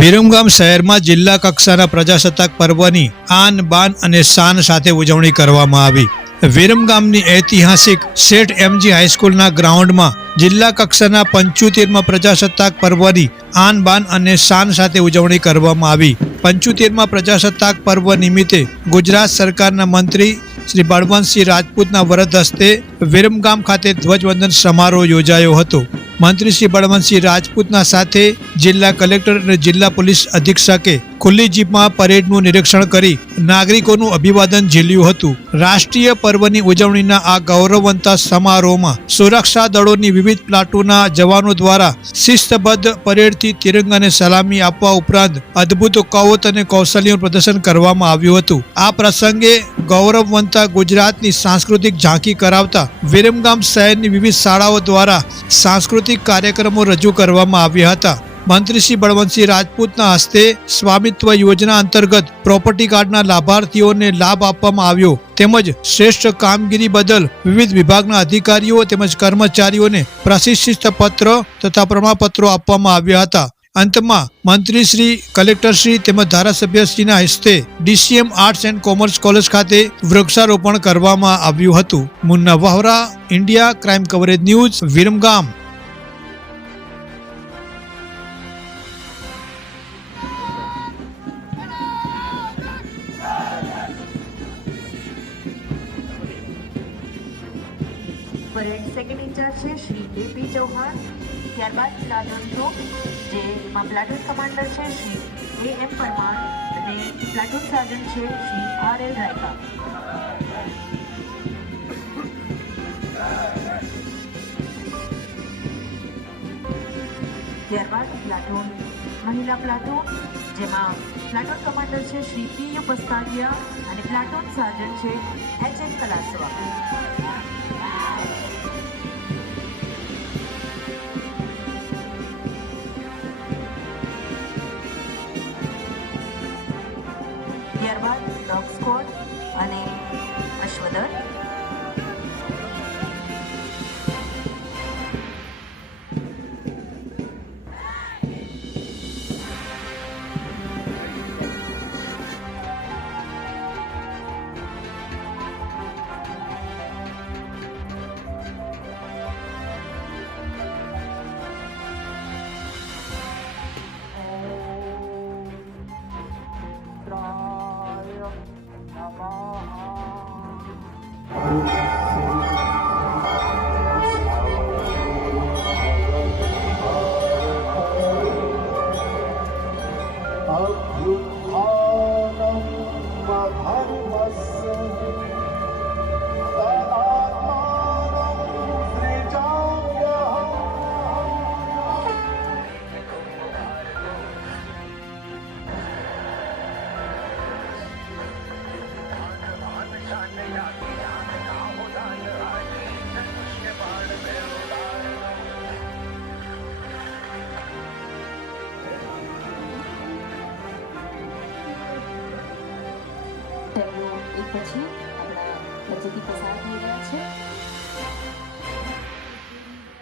વિરમગામ શહેરમાં જિલ્લા કક્ષાના પ્રજાસત્તાક પર્વની આન, બાન અને શાન સાથે ઉજવણી કરવામાં આવી. વિરમગામની ઐતિહાસિક શેઠ એમજી હાઈસ્કૂલના ગ્રાઉન્ડમાં જિલ્લા કક્ષાના પંચોતેરમાં પ્રજાસત્તાક પર્વની આન, બાન અને શાન સાથે ઉજવણી કરવામાં આવી. પંચોતેરમાં પ્રજાસત્તાક પર્વ નિમિત્તે ગુજરાત સરકારના મંત્રી શ્રી બળવંતસિંહ રાજપૂતના વરદ હસ્તે વિરમગામ ખાતે ધ્વજવંદન સમારોહ યોજાયો હતો. મંત્રી શ્રી બળવંતસિંહ રાજપૂતના સાથે જિલ્લા કલેક્ટર અને જિલ્લા પોલીસ અધિક્ષકે ખુલ્લી જીપમાં પરેડનું નિરીક્ષણ કરી નાગરિકોનું અભિવાદન ઝીલ્યું હતું. રાષ્ટ્રીય પર્વની ઉજવણીના આ ગૌરવવંતા સમારોહમાં સુરક્ષા દળોની વિવિધ પ્લાટોના જવાનો દ્વારા શિસ્તબદ્ધ પરેડથી તિરંગાને સલામી આપવા ઉપરાંત અદ્ભુત કવોત અને કૌશલ્યનું પ્રદર્શન કરવામાં આવ્યું હતું. આ પ્રસંગે ગૌરવવંતા ગુજરાતની સાંસ્કૃતિક ઝાંખી કરાવતા વિરમગામ શહેરની વિવિધ શાળાઓ દ્વારા સાંસ્કૃતિક કાર્યક્રમો રજૂ કરવામાં આવ્યા હતા. મંત્રી શ્રી બળવંતસિંહ રાજપૂતના હસ્તે સ્વામિત્વ યોજના અંતર્ગત પ્રોપર્ટી કાર્ડના લાભાર્થીઓને લાભ આપવામાં આવ્યો. તેમજ શ્રેષ્ઠ કામગીરી બદલ વિવિધ વિભાગના અધિકારીઓ તેમજ કર્મચારીઓને પ્રશિક્ષિત પત્ર તથા પ્રમાણપત્રો આપવામાં આવ્યા હતા. અંતમાં મંત્રી શ્રી, કલેક્ટર શ્રી તેમજ ધારાસભ્યશ્રીના હસ્તે DCM arts and commerce college ખાતે વૃક્ષારોપણ કરવામાં આવ્યું હતું. Munna Vohra, India crime coverage news, Viramgam. Second incharge છે શ્રી એપી ચૌહાણ. ત્યારબાદ પ્લાટોન ટુ જેમાં પ્લાટોન કમાન્ડર છે શ્રી એ એમ પરમાર અને પ્લાટોન સાર્જન્ટ છે શ્રી આર એલ રાયકા. ત્યારબાદ પ્લાટોન, મહિલા પ્લાટોન, જેમાં પ્લાટોન કમાન્ડર છે શ્રી પી યુ પસ્તાલિયા અને પ્લાટોન સાર્જન્ટ છે એચ એન કલાસવા. ત્યારબાદ ડોગ સ્કોડ અને અશ્વદળ ટેબ્લો એક પછી આપણા વચ્ચેથી પસાર થઈ રહ્યા છે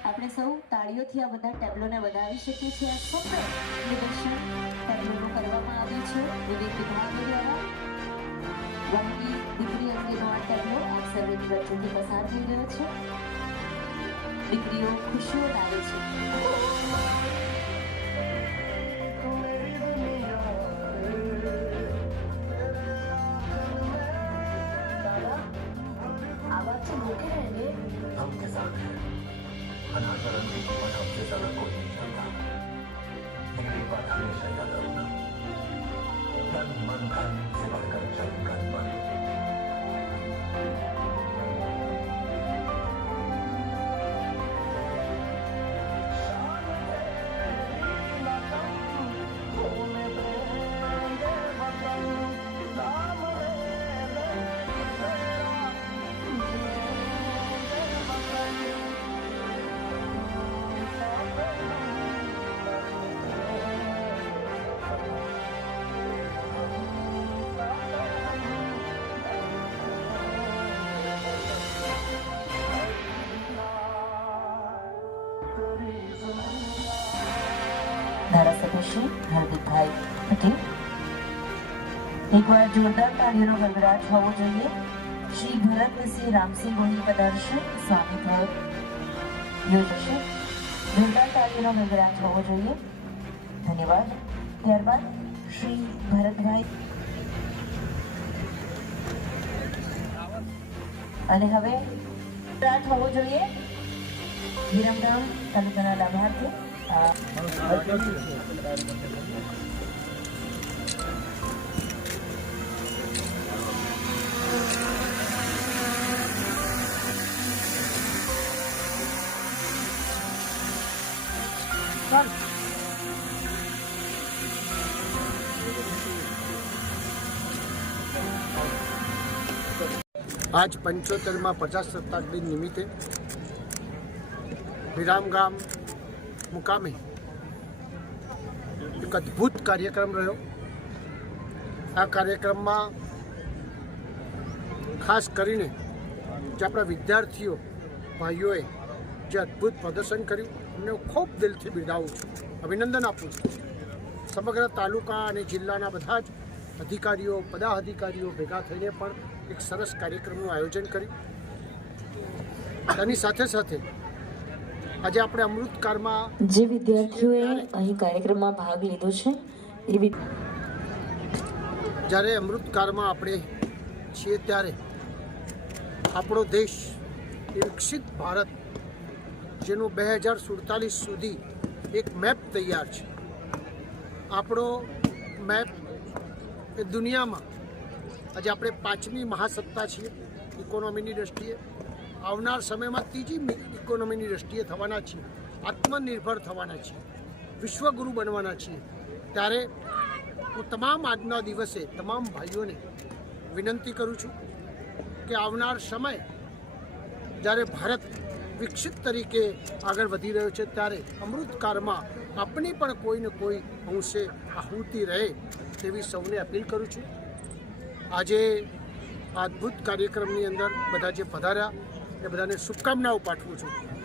આપણે સૌ તાળીઓથી આ બધા ટેબ્લોને વધાવી શકીએ છીએ આ સફળ નિદર્શન ટેબ્લોનું કરવામાં આવ્યું છે. વિવિધ વિભાગો દ્વારા વહુની દીકરી અંગેનો આ ટેબ્લો આપ સર્વેની વચ્ચેથી પસાર થઈ રહ્યો છે. દીકરીઓ ખુશીઓ લાવે છે. Karena ada lebih banyak desa dan konvensi. Shri હાર્દિકભાઈ પટેલ એકવાર જોરદાર તાળીઓનો ગગડાટ હોવો જોઈએ. શ્રી ભરતસિંહ રામસિંહ ગોહિલ પધારશે, સ્વામી યોજશે. જોરદાર તાળીઓનો ગગડાટ હોવો જોઈએ. ધન્યવાદ. ત્યારબાદ શ્રી ભરતભાઈ. અને હવે ગગડાટ હોવો જોઈએ. વિરમગામ તાલુકાના લાભાર્થી. આજ પંચોતેરમાં પ્રજાસત્તાક દિન નિમિત્તે વિરામગામ મુકામે એક અદ્ભુત કાર્યક્રમ રહ્યો. આ કાર્યક્રમમાં ખાસ કરીને જે આપણા વિદ્યાર્થીઓ, ભાઈઓએ જે અદ્ભુત પ્રદર્શન કર્યું, એમને હું ખૂબ દિલથી બિરદાવું છું, અભિનંદન આપું છું. સમગ્ર તાલુકા અને જિલ્લાના બધા જ અધિકારીઓ, પદાધિકારીઓ ભેગા થઈને પણ એક સરસ કાર્યક્રમનું આયોજન કર્યું. તેની સાથે સાથે આજે આપણે અમૃતકાળમાં જે વિદ્યાર્થીઓએ અહીં કાર્યક્રમમાં ભાગ લીધો છે એ જ્યારે અમૃતકાળમાં આપણે છીએ ત્યારે આપણો દેશ વિકસિત ભારત જેનું બે હજાર સુડતાલીસ સુધી એક મેપ તૈયાર છે. આપણો મેપ એ દુનિયામાં આજે આપણે પાંચમી મહાસત્તા છીએ ઇકોનોમીની દ્રષ્ટિએ. આવનાર સમયમાં ત્રીજી ઇકોનોમીની દ્રષ્ટિએ થવાના છીએ, આત્મનિર્ભર થવાના છીએ, વિશ્વગુરુ બનવાના છીએ. ત્યારે હું તમામ આજના દિવસે તમામ ભાઈઓને વિનંતી કરું છું કે આવનાર સમય જ્યારે ભારત વિકસિત તરીકે આગળ વધી રહ્યો છે, ત્યારે અમૃતકાળમાં આપણી પણ કોઈને કોઈ અંશે આહુતિ રહે તેવી સૌને અપીલ કરું છું. આજે અદ્ભુત કાર્યક્રમની અંદર બધા જે પધાર્યા એ બધાને શુભકામનાઓ પાઠવું છું.